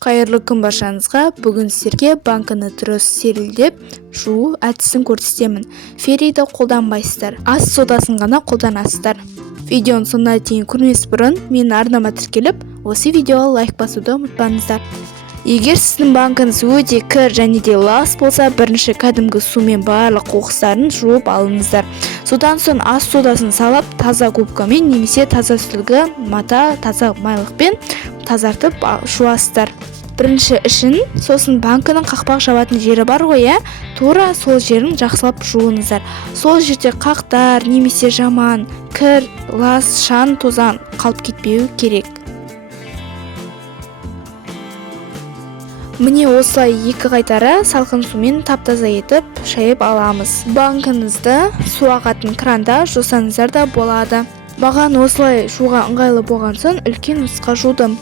Қайырлы күн баршаңызға. Бүгін сіздерге банкіні дұрыс стерильдеп жуу әдісін көрсетемін. Ферриді қолданбайсыздар, ас содасын ғана қолданасыздар. Видеоны соңына дейін көрмес бұрын менің арнама тіркеліп, осы видеоға лайк басуды ұмытпаңыздар. Егер сіздің банкіңіз өте кір және де лас болса, бірінші кәдімгі сумен барлық қоқыстарын жуып алыңыздар. Содан соң ас содасын салып, таза губкамен немесе таза сүлгі, мата, таза майлықпен тазартып жуасыздар. Бірінші ішін, сосын банкінің қақпақ жабатын жері бар ғой, тура сол жерін жақсылап жуыңыздар. Сол жерде қақтар немесе жаман, кір, лас, шаң, тозаң қалып кетпеуі керек. Міне осылай екі қайтара салқын сумен тап-таза етіп шайып аламыз. Банкіңізді су ағатын кранда жусаңыздар да болады. Маған осылай жууға ыңғайлы болған соң үлкен ыдысқа жудым.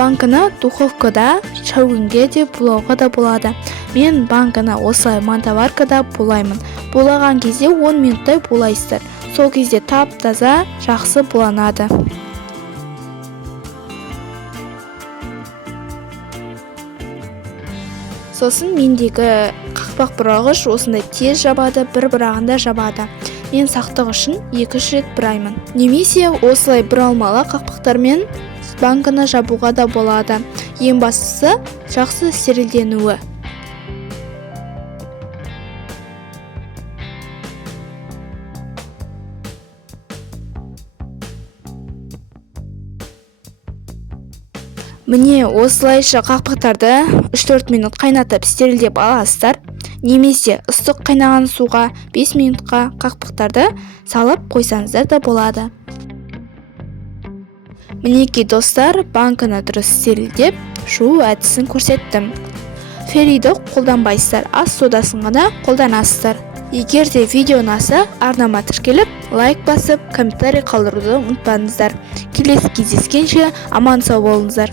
Банкіні духовкада шәугінге де булауға да болады. Мен банкіні осылай мантаваркада булаймын. Булаған кезде 10 минуттай булайсыздар. Сол кезде тап-таза жақсы буланады. Сосын мендегі қақпақ бұрағыш осындай тез жабады, бір бұрағында жабады. Мен сақтық үшін 2-3 рет бұраймын. Немесе осылай бұралмалы қақпақтармен банкіні жабуға да болады. Ең бастысы жақсы стерильденуі. Міне осылайша қақпақтарды 3-4 минут қайнатып стерильдеп аласыздар. Немесе ыстық қайнаған суға 5 минутқа қақпақтарды салып қойсаңыздар да болады. Мінекей достар, банкіні дұрыс стерильдеп жуу әдісін көрсеттім. Ферриді қолданбайсыздар, ас содасын ғана қолданасыздар. Егер де видео ұнаса, арнама тіркеліп, лайк басып, комментарий қалдыруды ұмытпаңыздар. Келесі кездескенше аман сау болыңыздар.